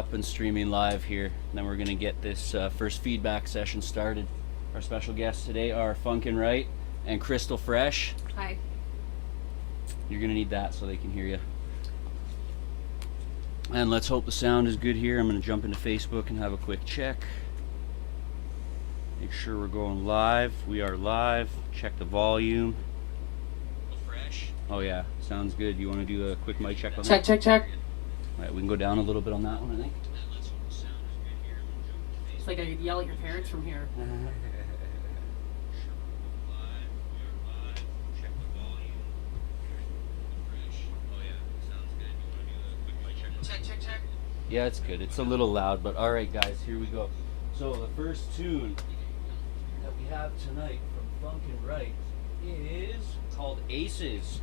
Up and streaming live here. And then we're going to get this first feedback session started. Our special guests today are Funkn and Crystal Fresh. Hi. You're going to need that so they can hear you. And let's hope the sound is good here. I'm going to jump into Facebook and have a quick check. Make sure we're going live. We are live. Check the volume. Fresh. Oh yeah, sounds good. You want to do a quick mic check on that? Check. All right, we can go down a little bit on that one, I think. It's like I could yell at your parents from here. Check. Yeah, it's good. It's a little loud, but all right, guys, here we go. So the first tune that we have tonight from Funkn is called Aces.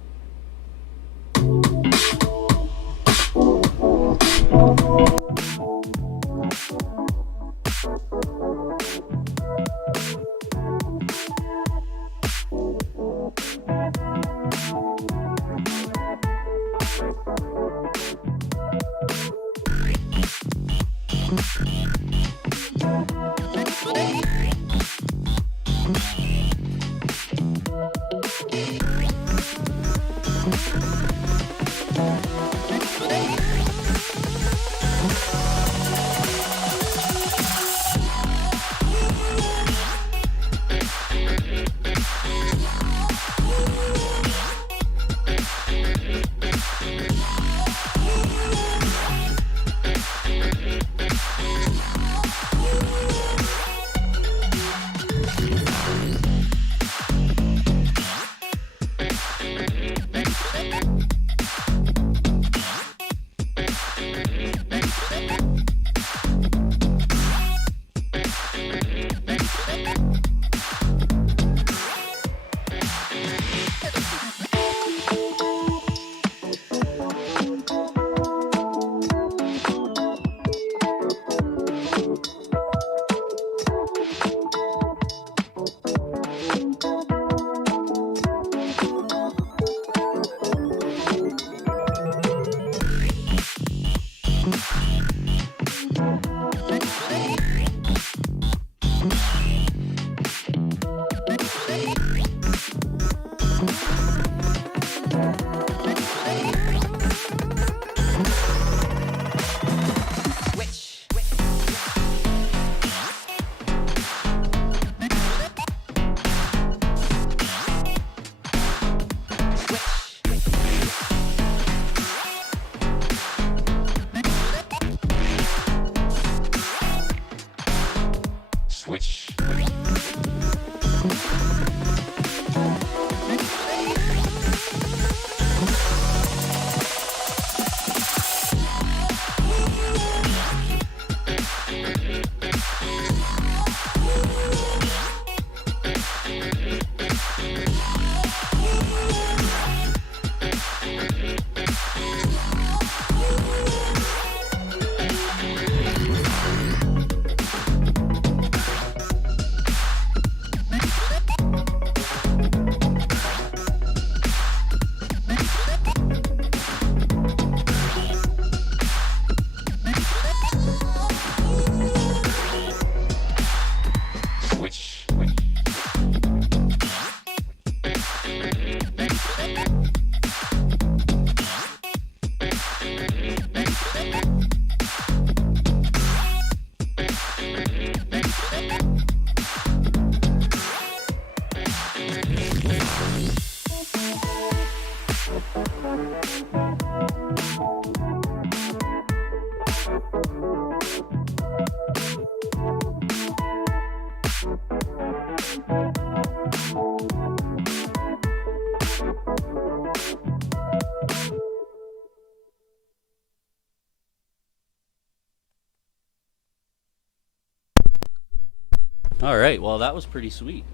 All right, well, that was pretty sweet.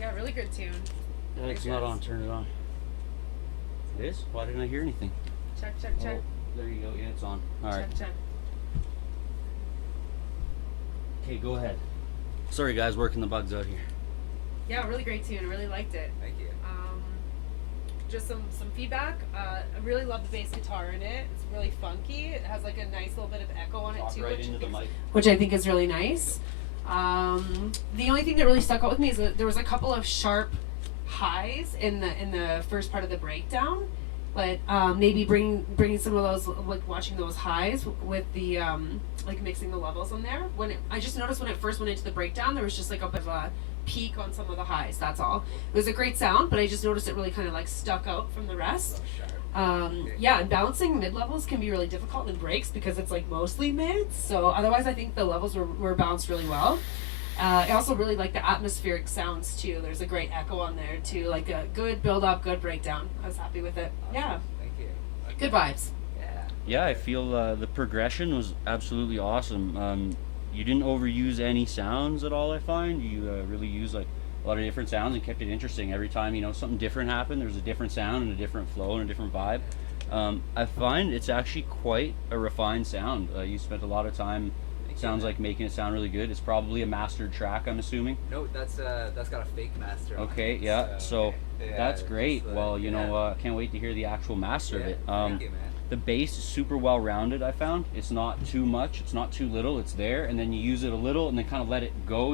Yeah, really good tune. It's not on. Turn it on. It is? Why didn't I hear anything? Check. Oh, there you go. Yeah, it's on. All right. Check. Okay, go ahead. Sorry, guys, working the bugs out here. Yeah, really great tune. I really liked it. Thank you. just some feedback. I really love the bass guitar in it. It's really funky. It has like a nice little bit of echo on it Talk too, right into the mic. which I think is really nice. The only thing that really stuck out with me is that there was a couple of sharp highs in the first part of the breakdown, but maybe bringing some of those, like watching those highs with the like mixing the levels in there. I just noticed when it first went into the breakdown, there was just like a bit of a peak on some of the highs. That's all. It was a great sound, but I just noticed it really kind of like stuck out from the rest. Yeah, and balancing mid levels can be really difficult in breaks because it's like mostly mids. So otherwise, I think the levels were balanced really well. I also really like the atmospheric sounds too. There's a great echo on there too, like a good build up, good breakdown. I was happy with it. Awesome. Yeah, Thank you. good vibes. Yeah, I feel the progression was absolutely awesome. You didn't overuse any sounds at all. I find you really used like a lot of different sounds and kept it interesting. Every time something different happened, there's a different sound and a different flow and a different vibe. I find it's actually quite a refined sound. You spent a lot of time. Sounds like making it sound really good. It's probably a mastered track, I'm assuming. No, that's got a fake master. Okay, on it, yeah. So yeah, that's great. just, Well, can't wait to hear the actual master of it. Thank you, man. The bass is super well rounded. I found it's not too much, it's not too little. It's there, and then you use it a little, and then kind of let it go.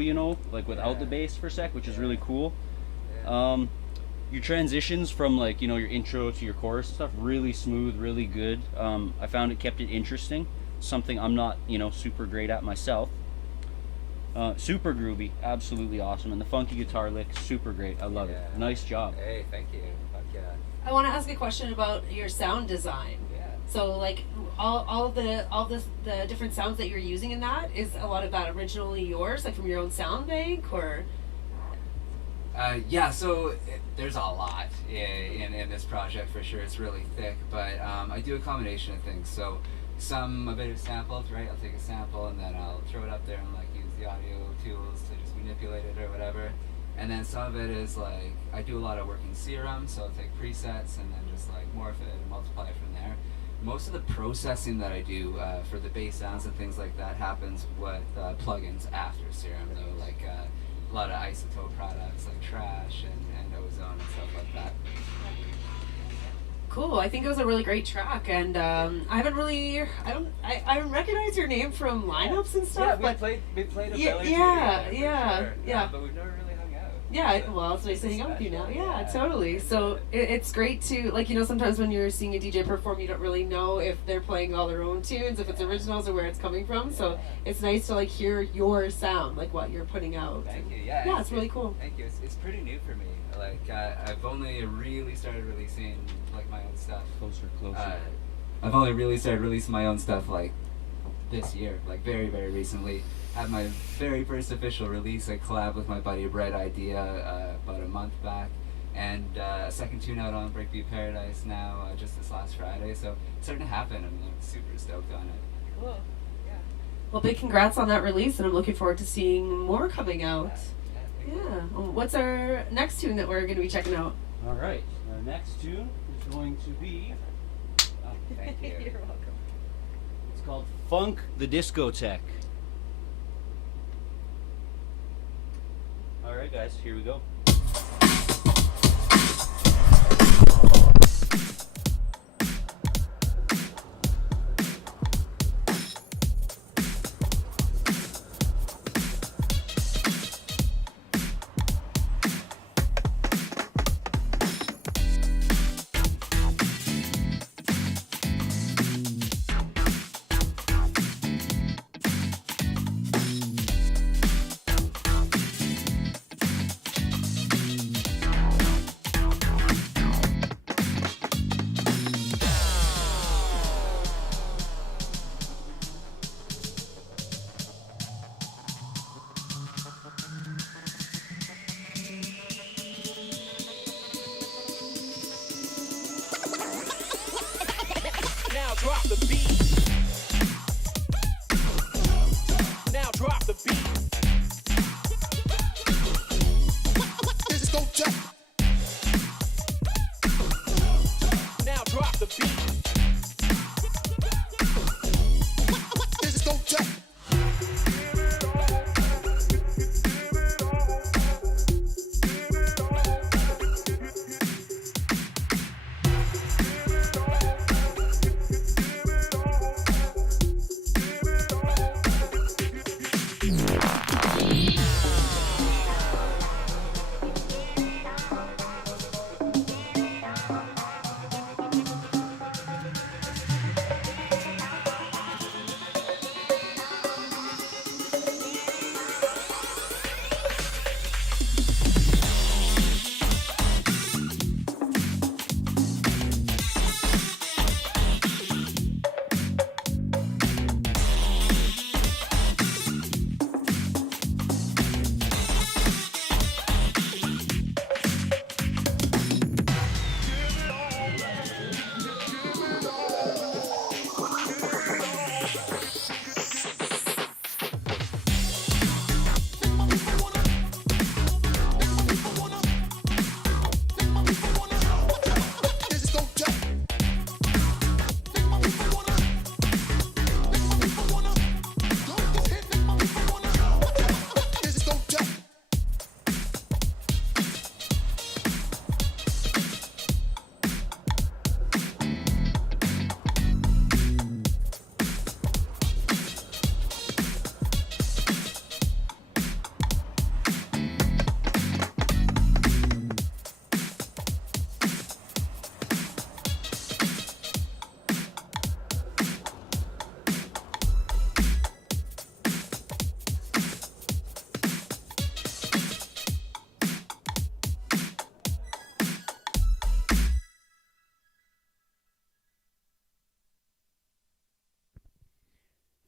Like without the bass for a sec, which is really cool. Yeah. Your transitions from like your intro to your chorus and stuff, really smooth, really good. I found it kept it interesting. Something I'm not super great at myself. Super groovy, absolutely awesome, and the funky guitar lick, super great. I love it. Nice job. Hey, thank you. Fuck yeah. I want to ask a question about your sound design. Yeah. So like all the different sounds that you're using in that, is a lot of that originally yours, like from your own sound bank, or? Yeah, so there's a lot in this project for sure. It's really thick, but I do a combination of things. So some a bit of samples, right? I'll take a sample and then I'll throw it up there and like use the audio tools to just manipulate it or whatever. And then some of it is like I do a lot of work in Serum, so I'll take presets and then just like morph it and multiply it from there. Most of the processing that I do for the bass sounds and things like that happens with plugins after Serum, though, like a lot of isotope products like Trash and Ozone and stuff like that. Cool. I think it was a really great track, and I recognize your name from lineups and stuff. Yeah, but we played a yeah, village yeah, for yeah, sure. yeah. But we've never really hung out. Yeah, well, it's nice to hang out with you now. Yeah, totally. So it's great to, like, sometimes when you're seeing a DJ perform, you don't really know if they're playing all their own tunes, if it's originals or where it's coming from. So it's nice to, like, hear your sound, like what you're putting out. Thank you. Yeah, Yeah, it's really cool. Thank you. It's pretty new for me. Like, I've only really started releasing, like, my own stuff. Closer. I've only really started releasing my own stuff, like, this year. Like, very, very recently. Had my very first official release, I collabed with my buddy Bright Idea about a month back, and a second tune out on Breakbeat Paradise now, just this last Friday. So it's starting to happen. I'm like super stoked on it. Cool. Yeah. Well, big congrats on that release, and I'm looking forward to seeing more coming out. Yeah. What's our next tune that we're going to be checking out? All right. Our next tune is going to be. Thank you. You're welcome. It's called Funk the Discotheque. All right, guys. Here we go. Drop the beat. Now drop the beat. Discotheque. Now drop the beat. Discotheque.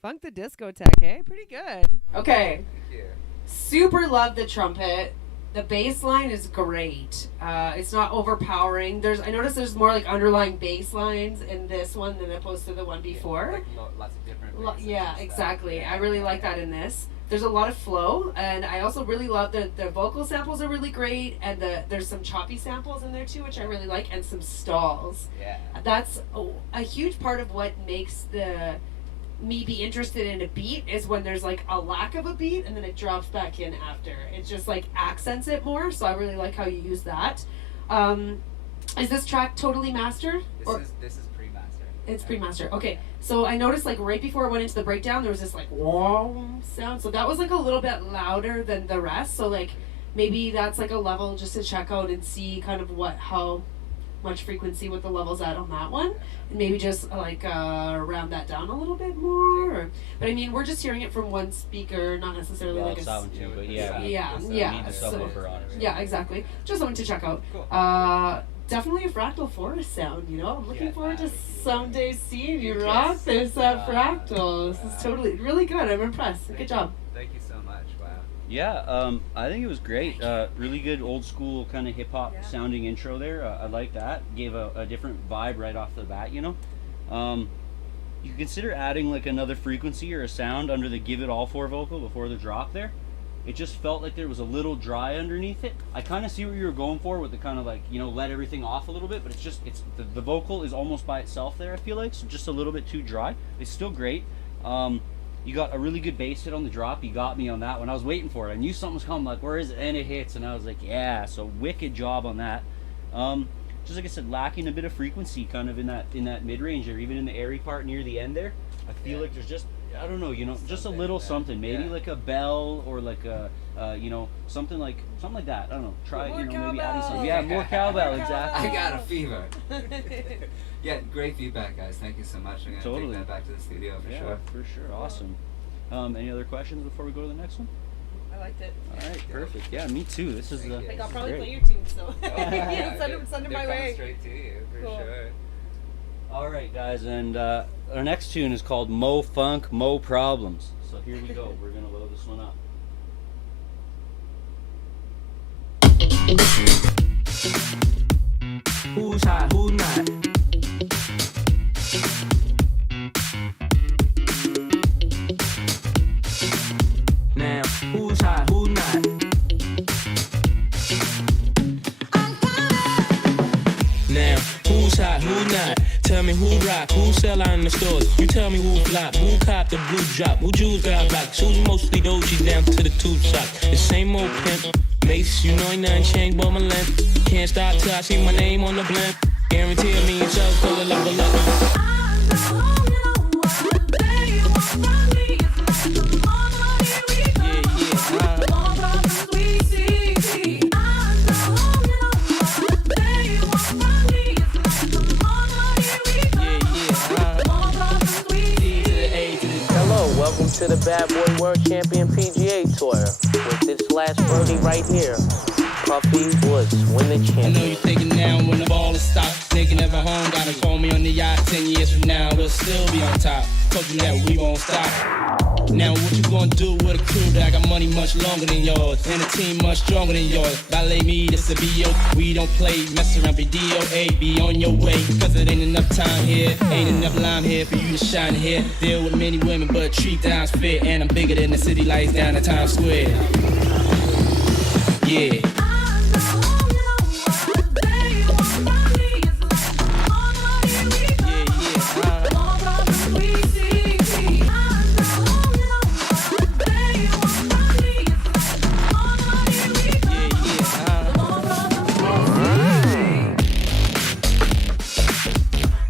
Funk the discotheque, hey? Pretty good. Okay. Thank you. Super love the trumpet. The bass line is great. It's not overpowering. I noticed there's more like underlying bass lines in this one than opposed to the one before. Like lots of different. basses Yeah, and stuff. exactly. Yeah, I really yeah, like yeah. that in this. There's a lot of flow, and I also really love the vocal samples are really great, and there's some choppy samples in there too, which I really like, and some stalls. Yeah. That's a huge part of what makes me be interested in a beat is when there's like a lack of a beat and then it drops back in after. It just like accents it more, so I really like how you use that. Is this track totally mastered? This is pre-mastered. It's pre-mastered. Okay, so I noticed like right before it went into the breakdown, there was this like whoa sound. So that was like a little bit louder than the rest. So like maybe that's like a level just to check out and see kind of how much frequency with the levels at on that one, and maybe just like round that down a little bit more. But I mean, we're just hearing it from one speaker, not necessarily Well, like it's a. that one too, but yeah. Yeah, we yeah. need the So- subwoofer on it. Yeah, exactly. Just something to check out. Cool. Definitely a fractal forest sound, you know. I'm looking Yeah, forward to thank you. someday seeing you Yes. rock this at Wow. fractal. This is Wow. totally really good. I'm impressed. Good job. Thank you so much. Wow. Yeah, I think it was great. Really good old school kind of hip hop sounding intro there. I like that. Gave a different vibe right off the bat, you know. You consider adding like another frequency or a sound under the Give It All For vocal before the drop there. It just felt like there was a little dry underneath it. I kind of see what you were going for with the kind of like, you know, let everything off a little bit, but the vocal is almost by itself there, I feel like, so just a little bit too dry. It's still great. You got a really good bass hit on the drop. You got me on that one. I was waiting for it. I knew something was coming, like, where is it? And it hits, and I was like, yeah, so wicked job on that. Just like I said, lacking a bit of frequency kind of in that mid-range or even in the airy part near the end there. I feel like there's just, I don't know, you know, just a little something. Maybe Yeah. like a bell or like a, you know, something like that. I don't know. Try, More you know, maybe adding cowbell. some. Yeah, more cowbell, More exactly. I got a fever. Yeah, great feedback, guys. Thank you so much. I'm gonna Totally. take that back to the studio for Yeah, sure. for sure. Awesome. Any other questions before we go to the next one? I liked it. All right, perfect. Yeah, me too. This is Thank you. Like, I'll this is probably great. play your tune, so Yeah, send it they're my coming way. straight to you for Cool. sure. All right, guys, and our next tune is called Mo Funk, Mo Problems. So here we go. We're gonna load this one up. Who's hot, who not? Now, who's hot, who not? Now, who's hot, who not? Tell me who rock, who sell out in the stores. You tell me who flop, who cop the blue drop, who jewels got blocked. Shoes mostly doji down to the tube sock. The same old pimp. Mace, you know ain't nothing changed but my length. Can't stop till I see my name on the blimp. Guarantee me yourself, pull it level up. Hello, welcome to the Bad Boy World Champion PGA Tour. With this last birdie right here, Puffy Woods win the I know championship. you're thinking now when the ball is stopped. Nigga never home, gotta call me on the yacht 10 years from now. We'll still be on top. Told you that we won't stop. Now what you gonna do with a crew that got money much longer than yours and a team much stronger than yours? Violate me, this a BO. We don't play, mess around, be DOA. Be on your way, cause it ain't enough time here. Ain't enough lime here for you to shine here. Deal with many women, but treat down's fit. And I'm bigger than the city lights down in Times Square. Yeah.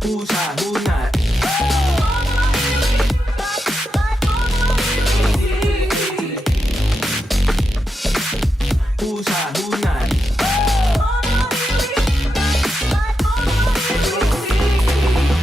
Who's hot, who not? Who's hot, who not?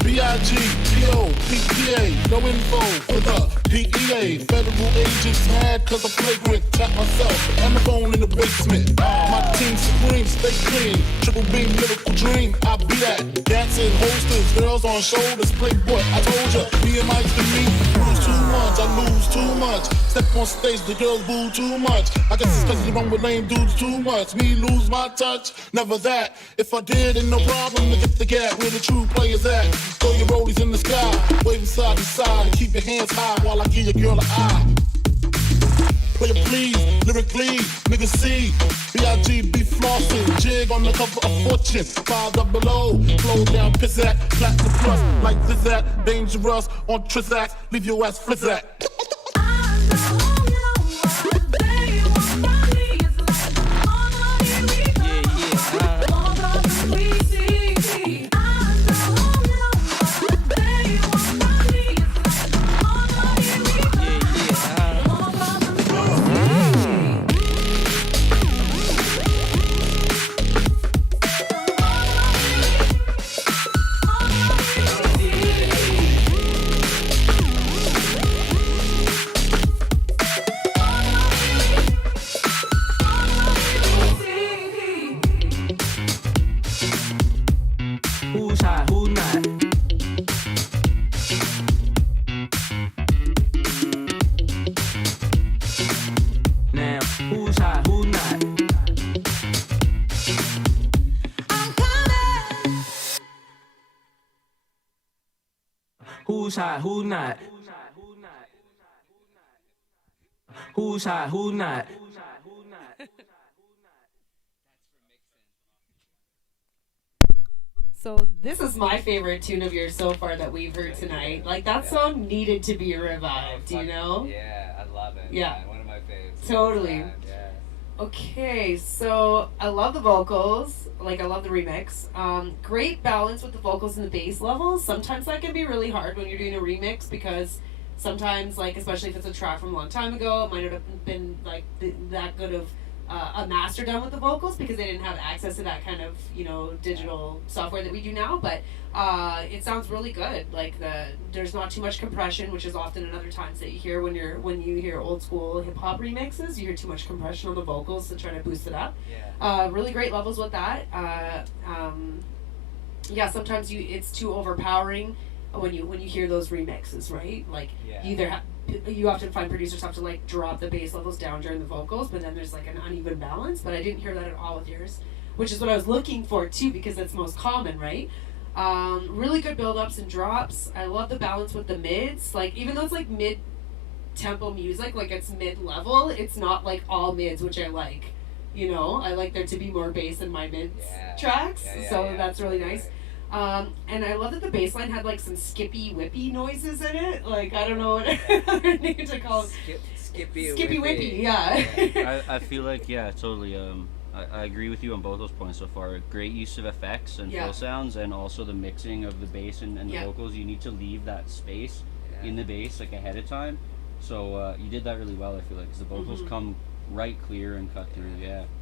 B.I.G. P.O. PPA, no info for the PEA. Federal agents mad cause I'm flagrant. Tap myself and the phone in the basement. My team supreme, stay clean. Triple beam, lyrical dream, I be that. Dancing holsters, girls on shoulders, playboy. I told ya, me and Mike to me. Cruise 2-1, much. Step on stage, the girls boo too much. I guess it's 'cause you run with lame dudes too much. Me lose my touch, never that. If I did, ain't no problem to get the gap where the true players at. Throw your rollies in the sky, waving side to side, and keep your hands high while I give your girl an eye. Play it please, lyrically, nigga C, B.I.G. be flossing, jig on the cover of Fortune, 500, flow down, pizzazz, platinum plus, like Zizak, dangerous, on Trizak, leave your ass flizzak. Who's hot, who not? Now, who's hot, who not? Who's hot, who not? Who's hot, who not? So this is my favorite tune of yours so far that we've heard tonight. Like that song needed to be revived, you know? Yeah, I love it. Yeah. Man, one of my faves. Totally. Yeah. Okay, so I love the vocals. Like I love the remix. Great balance with the vocals and the bass levels. Sometimes that can be really hard when you're doing a remix because sometimes, like especially if it's a track from a long time ago, it might not have been like that good of a master done with the vocals because they didn't have access to that kind of digital software that we do now. But it sounds really good. Like there's not too much compression, which is often another times that you hear when you hear old school hip hop remixes. You hear too much compression on the vocals to try to boost it up. Yeah. Really great levels with that. Yeah, sometimes it's too overpowering when you hear those remixes, right? Like Yeah. you either you often find producers have to like drop the bass levels down during the vocals, but then there's like an uneven balance. But I didn't hear that at all with yours, which is what I was looking for too, because that's most common, right? Really good build-ups and drops. I love the balance with the mids. Like even though it's like mid-tempo music, like it's mid-level, it's not like all mids, which I like. I like there to be more bass in my mids tracks, so that's really nice. And I love that the bass line had like some skippy whippy noises in it. Like I don't know what other name to call it. Skippy Whippy, yeah. I feel like totally. I agree with you on both those points so far. Great use of effects and fill sounds, and also the mixing of the bass and the vocals. You need to leave that space in the bass like ahead of time. So you did that really well. I feel like 'cause the vocals come right clear and cut through.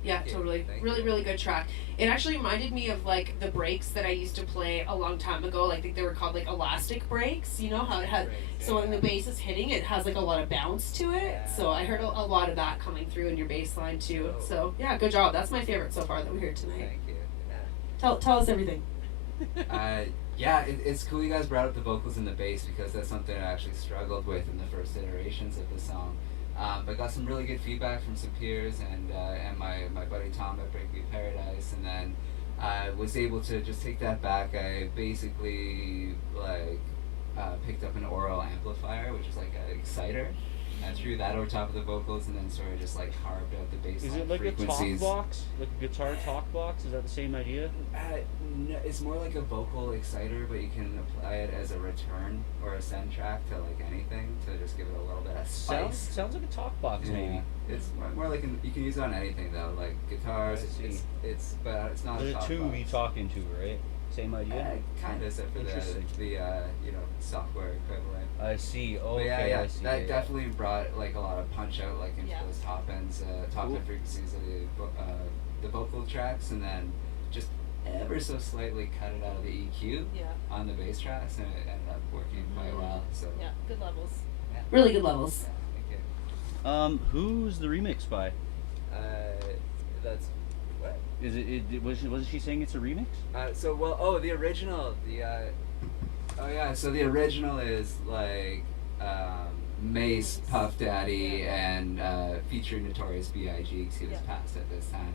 Yeah, totally. Really, really good track. It actually reminded me of like the breaks that I used to play a long time ago. Like, I think they were called like elastic breaks. You know how it had. So when the bass is hitting, it has like a lot of bounce to it. So I heard a lot of that coming through in your bass line too. So yeah, good job. That's my favorite so far that we heard tonight. Thank you. Tell us everything. Yeah, it's cool you guys brought up the vocals and the bass because that's something I actually struggled with in the first iterations of the song. But got some really good feedback from some peers and my buddy Tom at Breakbeat Paradise, and then I was able to just take that back. I basically picked up an oral amplifier, which is like an exciter, and threw that over top of the vocals, and then sort of just like carved out the bass Is line it like frequencies. a talk box, like a guitar talk box? Is that the same idea? No, it's more like a vocal exciter, but you can apply it as a return or a send track to like anything to just give it a little bit of spice. Sounds like a talk box, maybe. It's more like you can use it on anything though, like guitars. But it's not. There's a a talk tune box. we talk into, right? Same idea. Kind of, except for Interesting. the software equivalent. I see. But Okay, yeah, I see. that definitely brought like a lot of punch out like into those top ends, top Cool. end frequencies of the vocal tracks, and then just ever so slightly cut it out of the EQ on the bass tracks, and it ended up working quite well. So good levels. Really good levels. Yeah, thank you. Who's the remix by? That's what. Is it wasn't she saying it's a remix? The original, so the original is like Mace, Puff Daddy, and featuring Notorious B.I.G. 'cause he was passed at this time.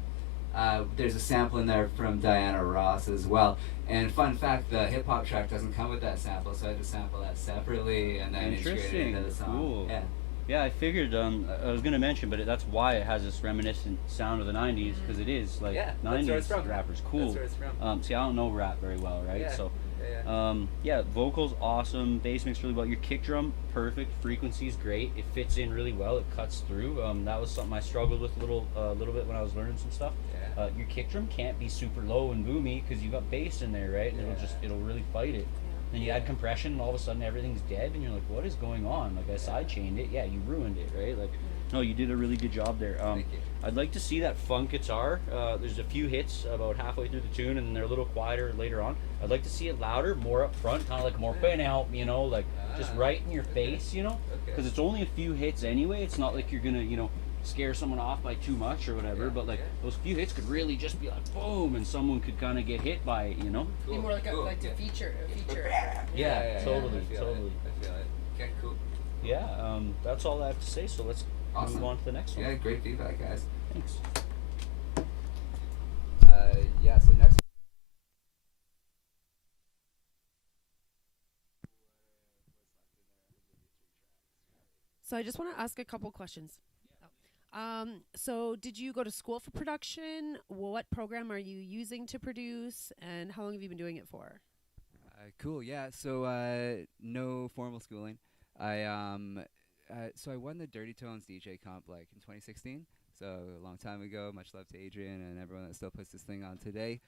There's a sample in there from Diana Ross as well. And fun fact, the hip hop track doesn't come with that sample, so I had to sample that separately and then integrate it Interesting. into the song. Cool. Yeah. Yeah, I figured. I was gonna mention, but that's why it has this reminiscent sound of the '90s, because it is like Yeah, that's where it's 90s from. rappers. Cool. That's where it's from. See, I don't know rap very well, right? Yeah. So, Yeah. yeah, vocals awesome, bass mix really well. Your kick drum perfect, frequency's great. It fits in really well. It cuts through. That was something I struggled with a little bit when I was learning some stuff. Yeah. Your kick drum can't be super low and boomy because you got bass in there, right? And it'll really fight it. Then you add compression, and all of a sudden everything's dead, and you're like, "What is going on?" Like I sidechained it. Yeah, you ruined it, right? Like, no, you did a really good job there. Thank you. I'd like to see that funk guitar. There's a few hits about halfway through the tune, and then they're a little quieter later on. I'd like to see it louder, more up front, kind of like more "Been out," you know, like just right in your face, you know, because it's only a few hits anyway. It's not like you're gonna, scare someone off by too much or whatever. But like those few hits could really just be like boom, and someone could kind of get hit by it, you know. Be more like a feature. Yeah, totally, I feel totally. It. I feel it. Okay, cool. Yeah, that's all I have to say. So let's Awesome. move on to the next one. Yeah, great feedback, guys. Thanks. Yeah, so next. So I just want to ask a couple questions. So did you go to school for production? What program are you using to produce, and how long have you been doing it for? Cool. Yeah. So no formal schooling. So I won the Dirty Tones DJ comp like in 2016. So a long time ago. Much love to Adrian and everyone that still puts this thing on today.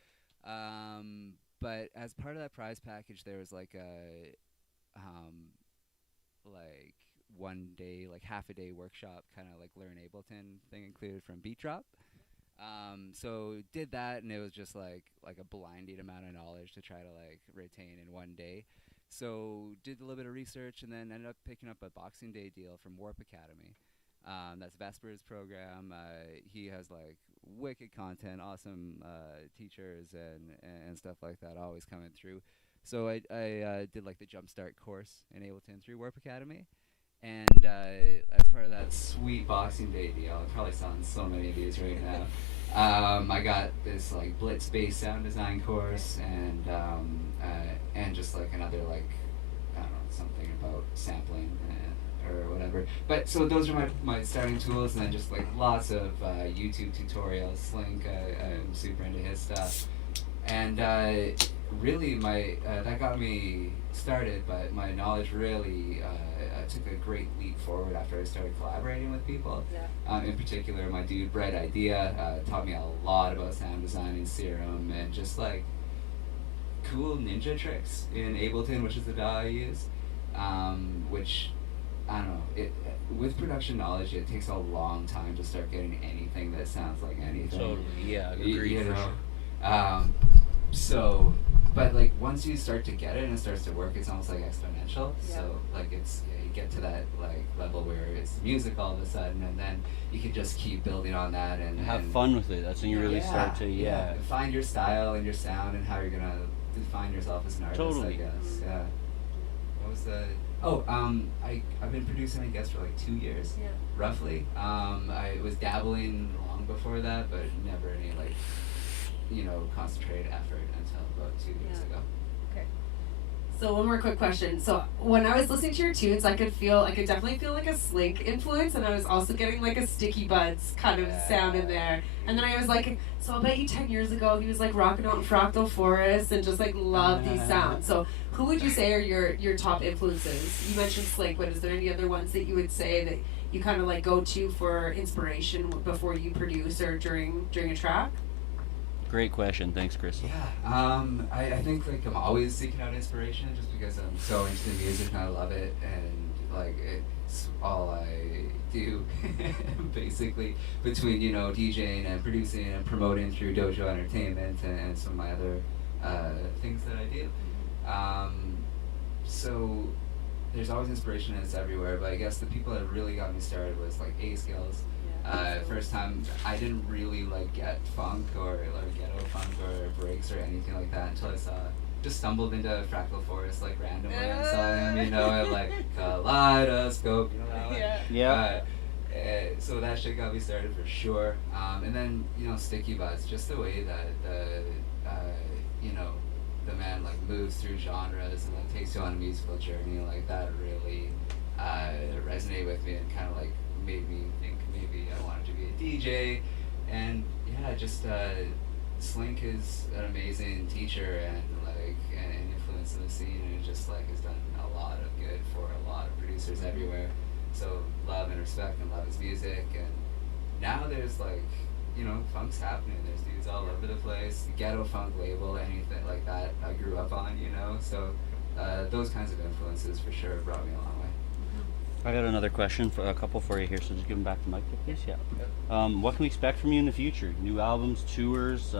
But as part of that prize package, there was like a like 1 day, like half a day workshop, kind of like Learn Ableton thing included from Beat Drop. So did that, and it was just like a blinding amount of knowledge to try to like retain in 1 day. So did a little bit of research, and then ended up picking up a Boxing Day deal from Warp Academy. That's Vesper's program. He has like wicked content, awesome teachers and stuff like that always coming through. So I did like the Jumpstart course in Ableton through Warp Academy. And as part of that sweet Boxing Day deal, I'm probably selling so many of these right now. I got this like Blitz-based sound design course, and just like another like I don't know, something about sampling or whatever. But so those are my starting tools, and then just like lots of YouTube tutorials. Slink, I'm super into his stuff, and really that got me started. But my knowledge really took a great leap forward after I started collaborating with people. In particular, my dude Bright Idea taught me a lot about sound design in Serum and just like cool ninja tricks in Ableton, which is the DAW I use. Which I don't know. With production knowledge, it takes a long time to start getting anything that sounds like anything. Totally. Yeah, agreed. You for know. sure. So, but like once you start to get it and it starts to work, it's almost like exponential. Yeah. So like you get to that like level where it's music all of a sudden, and then you can just keep building on that and Have fun with it. That's when you really start to and find your style and your sound and how you're gonna define yourself as an artist. Totally. I guess. Yeah. What was the? Oh, I've been producing, I guess, for like 2 years, roughly. I was dabbling long before that, but never any like, concentrated effort until about 2 years ago. Okay. So one more quick question. So when I was listening to your tunes, I could definitely feel like a Slink influence, and I was also getting like a Sticky Buds kind of sound in there. And then I was like, so I'll bet you 10 years ago he was like rocking out in Fractal Forest and just like loved these sounds. So who would you say are your top influences? You mentioned Slink, but is there any other ones that you would say that you kind of like go to for inspiration before you produce or during a track? Great question. Thanks, Chris. Yeah, I think like I'm always seeking out inspiration just because I'm so into the music and I love it, and like it's all I do basically between DJing and producing and promoting through Dojo Entertainment and some of my other things that I do. So there's always inspiration and it's everywhere, but I guess the people that really got me started was like A-Skills. First time I didn't really like get funk or ghetto funk or breaks or anything like that until I saw just stumbled into Fractal Forest like randomly and saw him, you know, at like Kaleidoscope, you know that one? Yeah. So that shit got me started for sure. And then, you know, Sticky Butts, just the way that you know, the man like moves through genres and like takes you on a musical journey, like that really resonated with me and kind of like made me think maybe I wanted to be a DJ. And yeah, just Slink is an amazing teacher and like an influence in the scene, and just like has done a lot of good for a lot of producers everywhere. So love and respect and love his music. And now there's like, you know, funk's happening. There's dudes all over the place. The ghetto funk label, anything like that I grew up on, you know. So those kinds of influences for sure brought me a long way. I got another question, for a couple for you here, so just give them back to Mike, please. Yeah. What can we expect from you in the future? New albums, tours,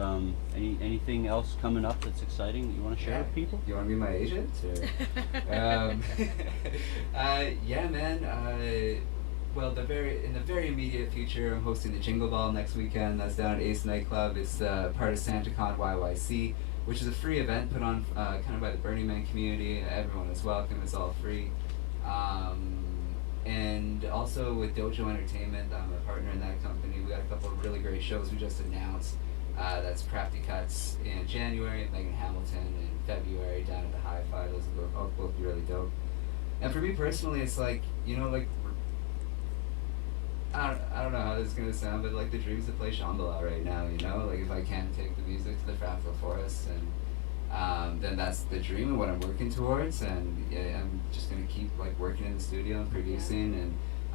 anything else coming up that's exciting that you want to share with people? You want to be my agent? Or? Yeah, man. Well, in the very immediate future, I'm hosting the Jingle Ball next weekend. That's down at Ace Nightclub. It's part of SantaCon YYC, which is a free event put on kind of by the Burning Man community. Everyone is welcome. It's all free. And also with Dojo Entertainment, I'm a partner in that company. We got a couple of really great shows we just announced. That's Crafty Cuts in January, and Megan Hamilton in February down at the Hi-Fi. Those will both be really dope. And for me personally, it's like, you know, like, I don't know how this is going to sound, but like the dream's to play Shambhala right now, you know? Like if I can take the music to the Fractal Forest, and then that's the dream and what I'm working towards. And yeah, I'm just going to keep like working in the studio and producing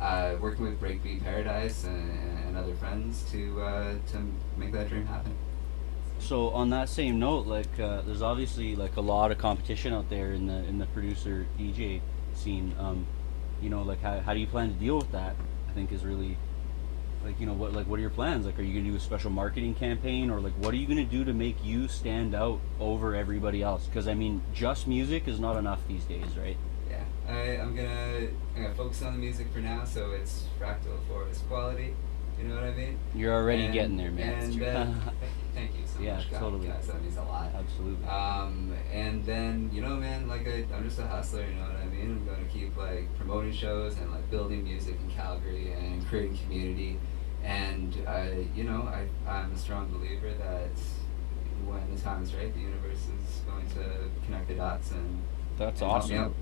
and working with Breakbeat Paradise and other friends to make that dream happen. So on that same note, like there's obviously like a lot of competition out there in the producer DJ scene. You know, like how do you plan to deal with that? I think is really like, you know, what are your plans? Like, are you gonna do a special marketing campaign, or like what are you gonna do to make you stand out over everybody else? Because I mean, just music is not enough these days, right? Yeah, I'm gonna focus on the music for now, so it's Fractal Forest quality. You know what I mean? You're already getting there, man. And thank you so Yeah, much, totally. guys. That means a lot. Absolutely. And then, you know, man, like I'm just a hustler. You know what I mean? I'm gonna keep like promoting shows and like building music in Calgary and creating community. And you know, I'm a strong believer that when the time is right, the universe is going to connect the dots and That's and help me awesome. out.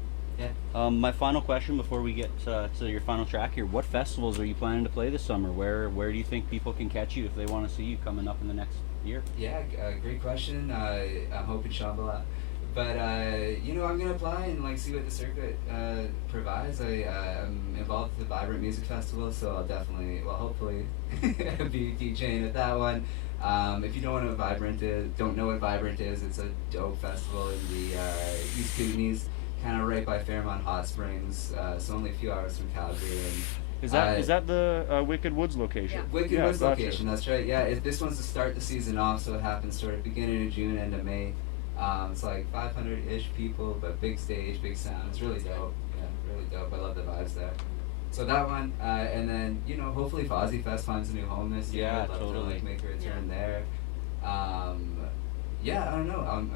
Yeah. My final question before we get to your final track here: what festivals are you planning to play this summer? Where do you think people can catch you if they want to see you coming up in the next year? Yeah, great question. I'm hoping Shambhala. But, you know, I'm going to apply and, like, see what the circuit provides. I'm involved with the Vibrant Music Festival, so I'll definitely, well, hopefully, be DJing at that one. If you don't know what Vibrant is, it's a dope festival in the East Kootenays, kind of right by Fairmont Hot Springs, so only a few hours from Calgary. And Is that the Wicked Woods location? Yeah. Wicked Yeah, Woods gotcha. location, that's right. Yeah, this one's to start the season off, so it happens sort of beginning of June, end of May. It's like 500-ish people, but big stage, big sound. It's really dope. Yeah, really dope. I love the vibes there. So that one, and then, you know, hopefully Fozzy Fest finds a new home this year. Yeah, I'd love totally. to like make a return there. Yeah, I don't know.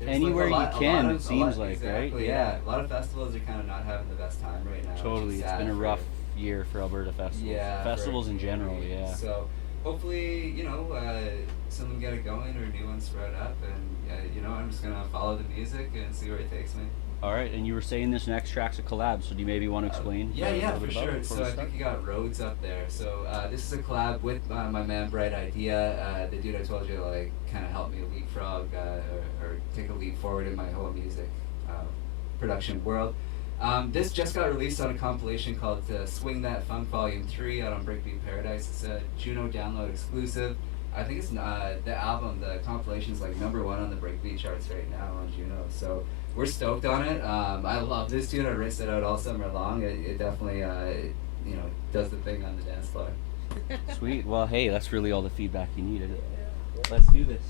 There's Anywhere like you can, it seems like, exactly, right? Yeah. A lot of festivals are kind of not having the best time right now. which Totally. is It's sad been a for- rough year for Alberta festivals. Yeah, Festivals for in general, community. yeah. So hopefully, you know, someone get it going or new ones sprout up, and you know, I'm just gonna follow the music and see where it takes me. All right, and you were saying this next track's a collab, so do you maybe want to explain? Yeah, a yeah, little for bit about sure. it before So we I start? think you got Rhodes up there. So this is a collab with my man Bright Idea, the dude I told you like kind of helped me leapfrog or take a leap forward in my whole music production world. This just got released on a compilation called Swing That Funk Volume 3 out on Breakbeat Paradise. It's a Juno download exclusive. I think it's the album, the compilation is like #1 on the Breakbeat charts right now on Juno. So we're stoked on it. I love this tune. I rinsed it out all summer long. It definitely, you know, does the thing on the dance floor. Sweet. Well, hey, that's really all the feedback you needed. Let's do this.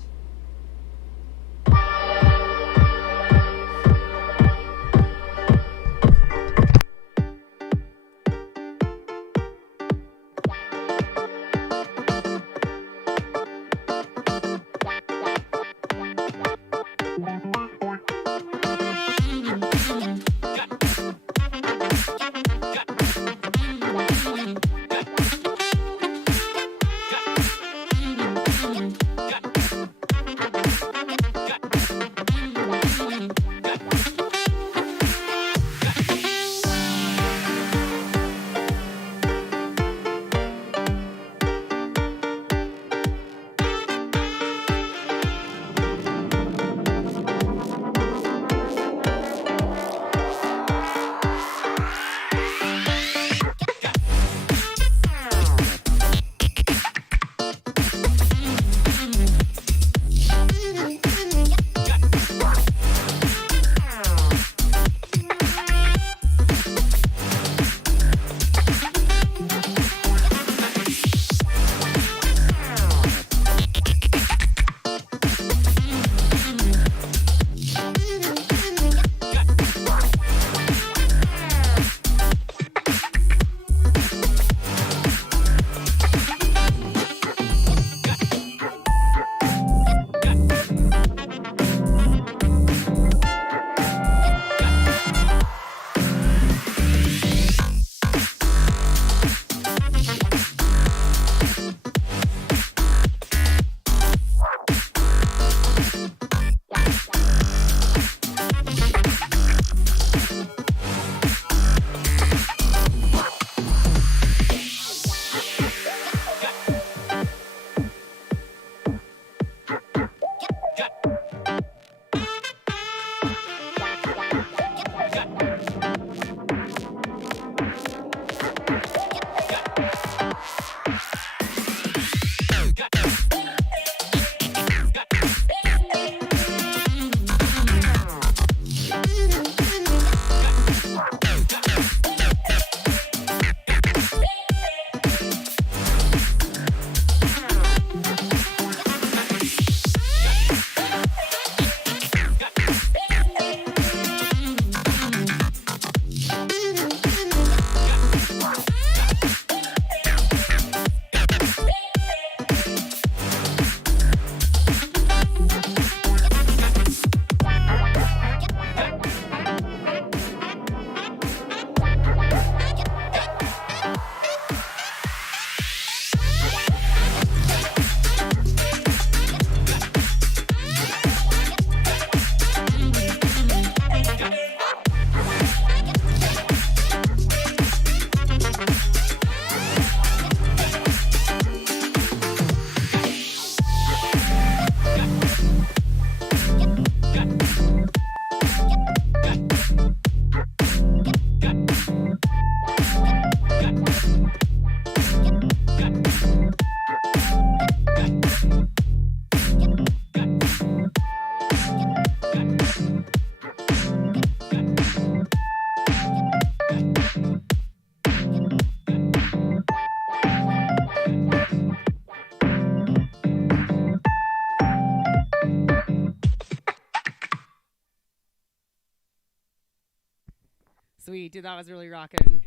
Dude, that was really rocking.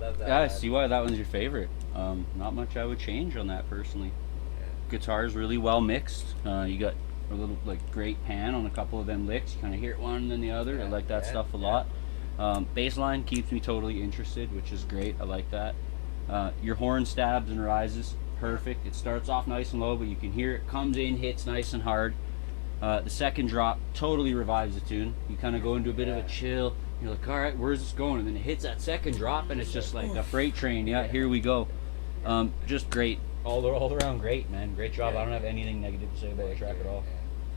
Love that. Yeah, I see why that one's your favorite. Not much I would change on that personally. Guitar's really well mixed. You got a little like great pan on a couple of them licks. You kind of hear it one and then the other. I like that stuff a lot. Bass line keeps me totally interested, which is great. I like that. Your horn stabs and rises, perfect. It starts off nice and low, but you can hear it comes in, hits nice and hard. The second drop totally revives the tune. You kind of go into a bit of a chill. You're like, all right, where's this going? And then it hits that second drop, and it's just like a freight train. Yeah, here we go. Just great. All around great, man. Great job. I don't have anything negative to say about the track at all.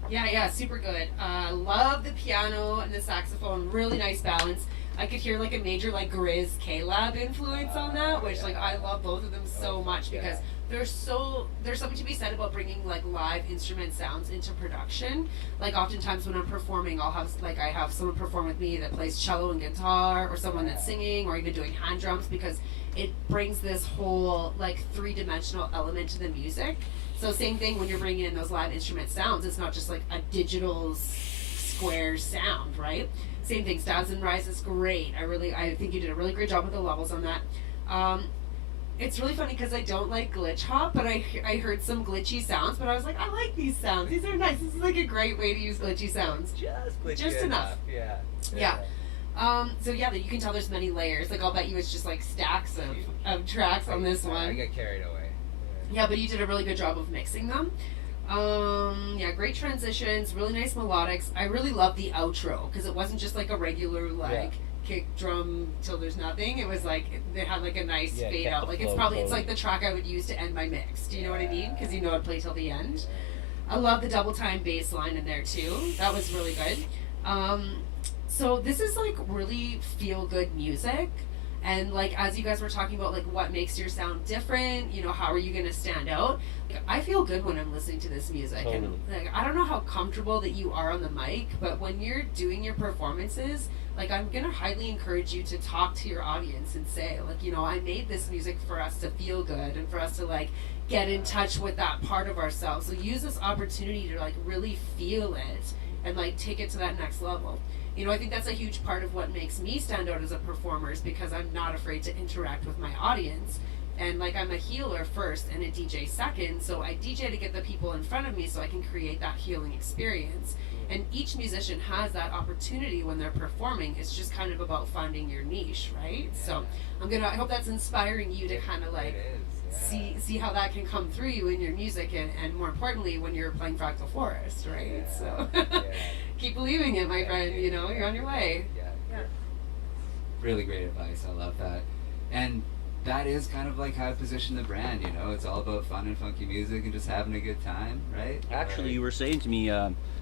Yeah, super good. Love the piano and the saxophone. Really nice balance. I could hear like a major like Grizz K-Lab influence on that, which like I love both of them so much because there's something to be said about bringing like live instrument sounds into production. Like oftentimes when I'm performing, I have someone perform with me that plays cello and guitar, or someone that's singing, or even doing hand drums, because it brings this whole like three-dimensional element to the music. So same thing when you're bringing in those live instrument sounds. It's not just like a digital square sound, right? Same thing, stabs and rises, great. I think you did a really great job with the levels on that. It's really funny because I don't like glitch hop, but I heard some glitchy sounds, but I was like, I like these sounds. These are nice. This is like a great way to use glitchy sounds. Just enough. Yeah. So yeah, you can tell there's many layers. Like I'll bet you it's just like stacks of tracks on this one. I get carried away. Yeah, but you did a really good job of mixing them. Yeah, great transitions, really nice melodics. I really love the outro because it wasn't just like a regular kick drum till there's nothing. It was like it had like a nice fade out. Like it's like the track I would use to end my mix. Do you know what I mean? Because you know I'd play till the end. I love the double time bass line in there too. That was really good. So this is like really feel good music. And like as you guys were talking about like what makes your sound different, you know, how are you gonna stand out? Like, I feel good when I'm listening to this music. Totally. And like I don't know how comfortable that you are on the mic, but when you're doing your performances, like I'm gonna highly encourage you to talk to your audience and say, like, you know, I made this music for us to feel good and for us to like get in touch with that part of ourselves. So use this opportunity to like really feel it and like take it to that next level. You know, I think that's a huge part of what makes me stand out as a performer is because I'm not afraid to interact with my audience. And like I'm a healer first and a DJ second, so I DJ to get the people in front of me so I can create that healing experience. And each musician has that opportunity when they're performing. It's just kind of about finding your niche, right? So I hope that's inspiring you to kind of like see how that can come through you in your music and more importantly when you're playing Fractal Forest, right? So keep believing it, my friend. You know, you're on your way. Yeah. Really great advice. I love that. And that is kind of like how I position the brand, you know? It's all about fun and funky music and just having a good time, right? Actually, you were saying to me,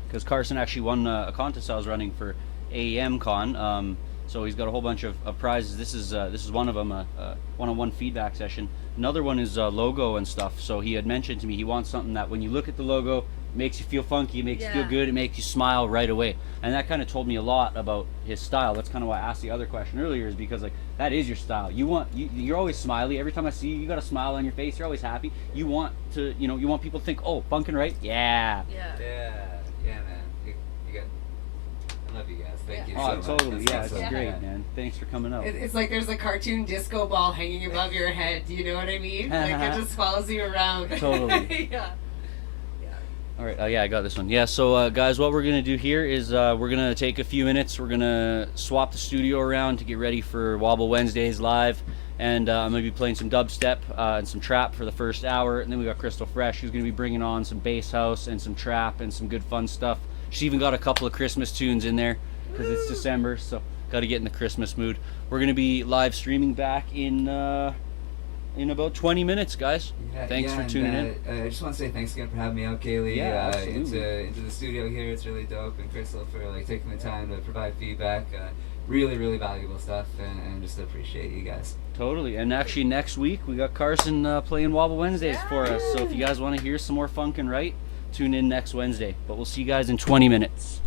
because Carson actually won a contest I was running for AEM Con, so he's got a whole bunch of prizes. This is one of them, a one-on-one feedback session. Another one is logo and stuff. So he had mentioned to me he wants something that when you look at the logo, it makes you feel funky, it makes you feel good, it makes you smile right away. And that kind of told me a lot about his style. That's kind of why I asked the other question earlier, is because like that is your style. You're always smiley. Every time I see you, you got a smile on your face. You're always happy. You want people to think, oh, Funkn, right? Yeah, man. You got. I love you guys. Thank you so much. Totally. Yeah, it's so great, fun. man. Thanks for coming out. It's like there's a cartoon disco ball hanging above your head. Do you know what I mean? Like it just follows you around. Totally. Yeah. All right, I got this one. Yeah, so guys, what we're going to do here is we're going to take a few minutes. We're going to swap the studio around to get ready for Wobble Wednesdays live. And I'm going to be playing some dubstep and some trap for the first hour. And then we got Crystal Fresh, who's going to be bringing on some bass house and some trap and some good fun stuff. She's even got a couple of Christmas tunes in there because it's December, so got to get in the Christmas mood. We're going to be live streaming back in about 20 minutes, guys. Thanks for tuning in. I just want to say thanks again for having me out, Kaylee. Yeah, absolutely. Into the studio here. It's really dope, and Crystal for like taking the time to provide feedback. Really, really valuable stuff, and just appreciate you guys. Totally. And actually, next week we got Carson playing Wobble Wednesdays for us. So if you guys want to hear some more Funkn, right, tune in next Wednesday. But we'll see you guys in 20 minutes.